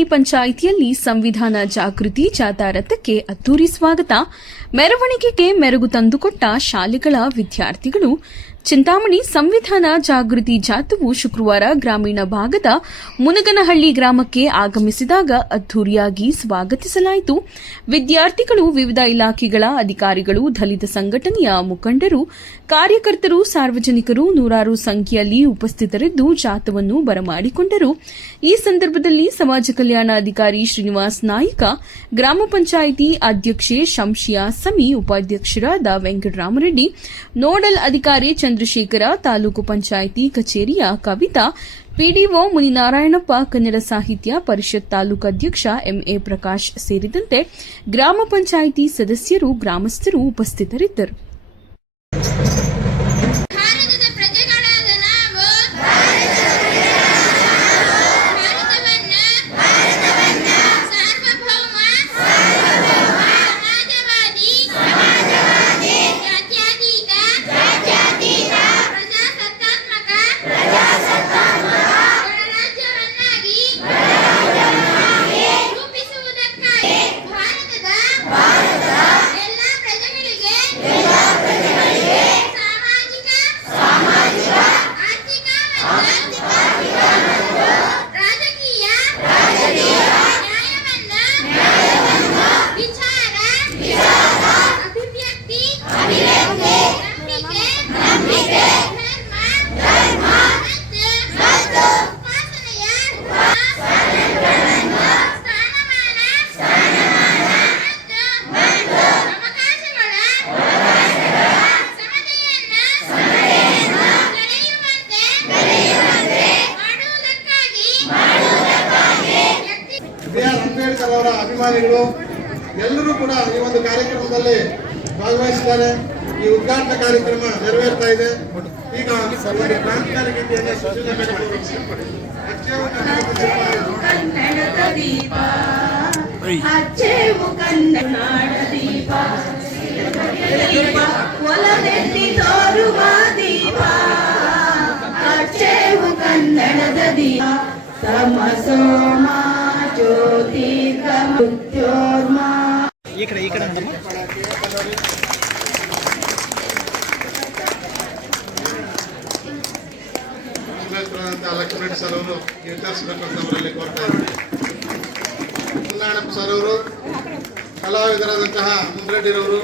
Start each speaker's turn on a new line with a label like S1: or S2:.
S1: ಈ ಪಂಚಾಯಿತಿಯಲ್ಲಿ ಸಂವಿಧಾನ ಜಾಗೃತಿ ಜಾಥಾ ರಥಕ್ಕೆ ಅದ್ದೂರಿ ಸ್ವಾಗತ. ಮೆರವಣಿಗೆಗೆ ಮೆರುಗು ತಂದುಕೊಟ್ಟ ಶಾಲೆಗಳ ವಿದ್ಯಾರ್ಥಿಗಳು ಚಿಂತಾಮಣಿ ಸಂವಿಧಾನ ಜಾಗೃತಿ ಜಾಥವು ಶುಕ್ರವಾರ ಗ್ರಾಮೀಣ ಭಾಗದ ಮುನಗನಹಳ್ಳಿ ಗ್ರಾಮಕ್ಕೆ ಆಗಮಿಸಿದಾಗ ಅದ್ದೂರಿಯಾಗಿ ಸ್ವಾಗತಿಸಲಾಯಿತು. ವಿದ್ಯಾರ್ಥಿಗಳು, ವಿವಿಧ ಇಲಾಖೆಗಳ ಅಧಿಕಾರಿಗಳು, ದಲಿತ ಸಂಘಟನೆಯ ಮುಖಂಡರು, ಕಾರ್ಯಕರ್ತರು, ಸಾರ್ವಜನಿಕರು ನೂರಾರು ಸಂಖ್ಯೆಯಲ್ಲಿ ಉಪಸ್ಥಿತರಿದ್ದು ಜಾಥವನ್ನು ಬರಮಾಡಿಕೊಂಡರು. ಈ ಸಂದರ್ಭದಲ್ಲಿ ಸಮಾಜ ಕಲ್ಯಾಣ ಅಧಿಕಾರಿ ಶ್ರೀನಿವಾಸ್ ನಾಯ್ಕ, ಗ್ರಾಮ ಪಂಚಾಯಿತಿ ಅಧ್ಯಕ್ಷೆ ಶಂಶಿಯಾ ಸಮಿ, ಉಪಾಧ್ಯಕ್ಷರಾದ ವೆಂಕಟರಾಮರೆಡ್ಡಿ, ನೋಡಲ್ ಅಧಿಕಾರಿ ಚಂದ್ರಶೇಖರ, ತಾಲೂಕು ಪಂಚಾಯಿತಿ ಕಚೇರಿಯ ಕವಿತಾ, ಪಿಡಿಒ ಮುನಿನಾರಾಯಣಪ್ಪ, ಕನ್ನಡ ಸಾಹಿತ್ಯ ಪರಿಷತ್ ತಾಲೂಕು ಅಧ್ಯಕ್ಷ ಎಂಎ ಪ್ರಕಾಶ್ ಸೇರಿದಂತೆ ಗ್ರಾಮ ಪಂಚಾಯಿತಿ ಸದಸ್ಯರು, ಗ್ರಾಮಸ್ಥರು ಉಪಸ್ಥಿತರಿದ್ದರು.
S2: ಅಂಬೇಡ್ಕರ್ ಅವರ ಅಭಿಮಾನಿಗಳು ಎಲ್ಲರೂ ಕೂಡ ಈ ಒಂದು ಕಾರ್ಯಕ್ರಮದಲ್ಲಿ ಭಾಗವಹಿಸಿದ್ದಾರೆ. ಈ ಉದ್ಘಾಟನಾ ಕಾರ್ಯಕ್ರಮ ನೆರವೇರ್ತಾ ಇದೆ. ಈಗ ಕ್ರಾಂತಿಕಾರಿ
S3: ದೀಪ ತಮ ಸೋಮ ಜ್ಯೋತಿರ್ಗಮ ಮೃತ್ಯೋರ್ಮ
S2: ಅಂಬೇಡ್ಕರ್ ಲಕ್ಷ್ಮಣ ಸರ್ ಅವರು ನಿರ್ಧರಿಸಬೇಕು ಅಂತ ಅವರಲ್ಲಿ ಕೋರ್ತಾ ಇದ್ದೀನಿ ಕಲ್ಯಾಣಪ್ಪ ಸರ್ ಅವರು ಕಲಾವಿದರಾದಂತಹ ಮುಂದ್ರೆಡ್ಡಿರವರು